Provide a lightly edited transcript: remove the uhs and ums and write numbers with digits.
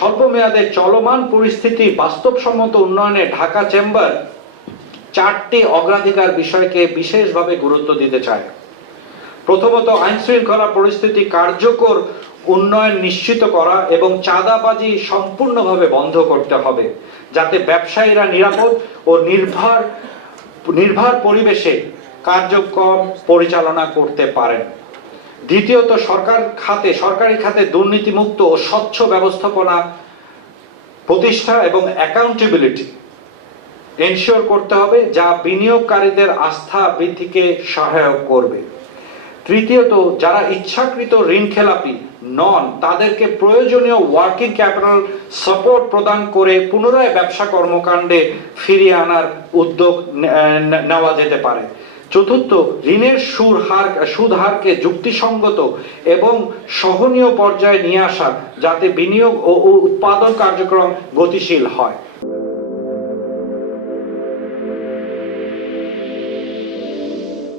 স্বল্পমেয়াদে চলমান পরিস্থিতি বাস্তবসম্মত উন্নয়নে ঢাকা চেম্বার চারটি অগ্রাধিকার বিষয়কে বিশেষভাবে গুরুত্ব দিতে চায়। প্রথমত, আইন শৃঙ্খলা পরিস্থিতি কার্যকর উন্নয়ন নিশ্চিত করা এবং চাঁদাবাজি সম্পূর্ণভাবে বন্ধ করতে হবে, যাতে ব্যবসায়ীরা নিরাপদ ও নির্ভর পরিবেশে কার্যক্রম পরিচালনা করতে পারেন। দ্বিতীয়ত, সরকারি খাতে দুর্নীতিমুক্ত ও স্বচ্ছ ব্যবস্থাপনা প্রতিষ্ঠা এবং অ্যাকাউন্টেবিলিটি এনশিওর করতে হবে, যা বিনিয়োগকারীদের আস্থা বৃদ্ধিকে সহায়ক করবে। তৃতীয়ত, যারা ইচ্ছাকৃত ঋণখেলাপি নন তাদেরকে প্রয়োজনীয় ওয়ার্কিং ক্যাপিটাল সাপোর্ট প্রদান করে পুনরায় ব্যবসা কর্মকাণ্ডে ফিরিয়ে আনার উদ্যোগ নেওয়া যেতে পারে। চতুর্থ, ঋণের সুদ হারকে যুক্তিসঙ্গত এবং সহনীয় পর্যায়ে নিয়ে আসা, যাতে বিনিয়োগ ও উৎপাদন কার্যক্রম গতিশীল হয়।